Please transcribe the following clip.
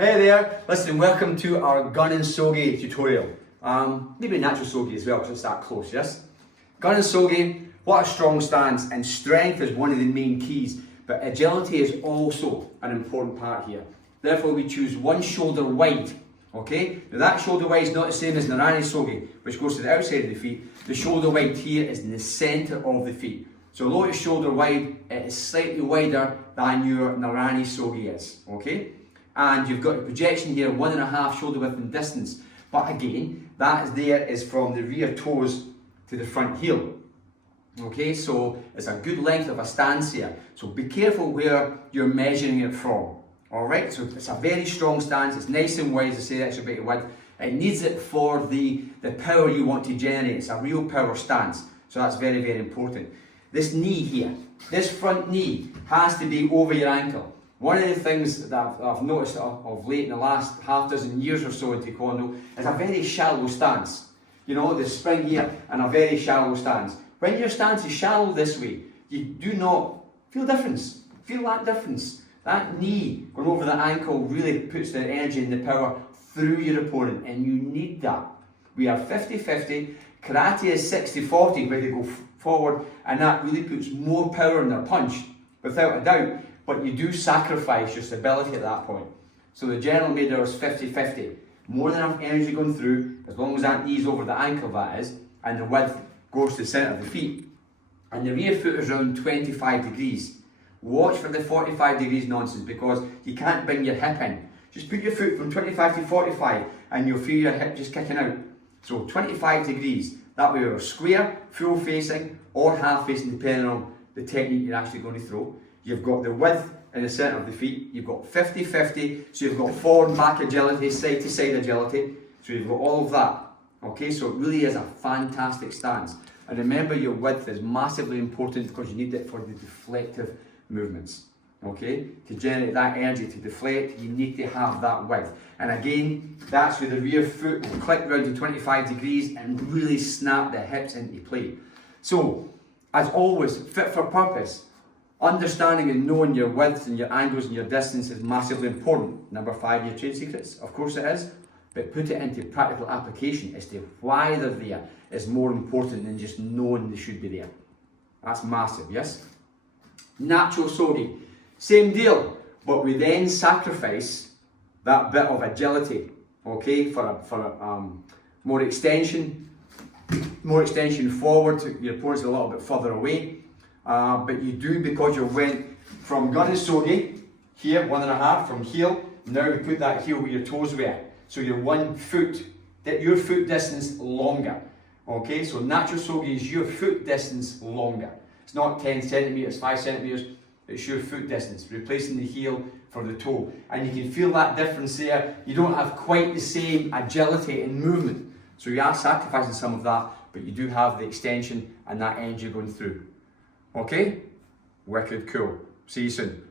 Hey there, listen, welcome to our Gunnan Sogi tutorial. Maybe Nachyo Sogi as well, because it's that close, yes? Gunnan Sogi, what a strong stance, and strength is one of the main keys, but agility is also an important part here. Therefore we choose one shoulder wide, okay? Now that shoulder wide is not the same as Narani Sogi, which goes to the outside of the feet. The shoulder wide here is in the centre of the feet. So although it's shoulder wide, it is slightly wider than your Narani Sogi is, okay? And you've got the projection here, 1.5 shoulder width and distance. But again, that is from the rear toes to the front heel. Okay, so it's a good length of a stance here. So be careful where you're measuring it from. Alright, so it's a very strong stance, it's nice and wide, as I say, the extra bit of width. It needs it for the power you want to generate. It's a real power stance. So that's very, very important. This knee here, this front knee has to be over your ankle. One of the things that I've noticed of late in the last half dozen years or so in Taekwondo is a very shallow stance. You know, the spring here and a very shallow stance. When your stance is shallow this way, you do not feel difference. Feel that difference. That knee going over the ankle really puts the energy and the power through your opponent, and you need that. We are 50-50. Karate is 60-40 where they go forward, and that really puts more power in their punch, without a doubt. But you do sacrifice your stability at that point. So the general made there was 50-50. More than enough energy going through, as long as that knee's over the ankle, that is, and the width goes to the centre of the feet. And the rear foot is around 25 degrees. Watch for the 45 degrees nonsense, because you can't bring your hip in. Just put your foot from 25 to 45 and you'll feel your hip just kicking out. So 25 degrees. That way you're square, full facing, or half facing, depending on the technique you're actually going to throw. You've got the width in the centre of the feet, you've got 50-50, so you've got forward and back agility, side to side agility, so you've got all of that. Okay, so it really is a fantastic stance. And remember, your width is massively important because you need it for the deflective movements. Okay, to generate that energy, to deflect, you need to have that width. And again, that's where the rear foot will click round to 25 degrees and really snap the hips into play. So, as always, fit for purpose. Understanding and knowing your widths and your angles and your distance is massively important. Number 5, your trade secrets, of course it is, but put it into practical application as to why they're there is more important than just knowing they should be there. That's massive, yes? Nachyo Sogi, same deal, but we then sacrifice that bit of agility, okay, for more extension forward to your opponent's a little bit further away. But you do, because you went from Gunnan Sogi, here, 1.5 from heel, now we put that heel where your toes were. So you're 1 foot, your foot distance longer. Okay, so Nachyo Sogi is your foot distance longer. It's not 10 centimetres, 5 centimetres, it's your foot distance, replacing the heel for the toe. And you can feel that difference there. You don't have quite the same agility and movement. So you are sacrificing some of that, but you do have the extension and that energy going through. Okay? Wicked cool. See you soon.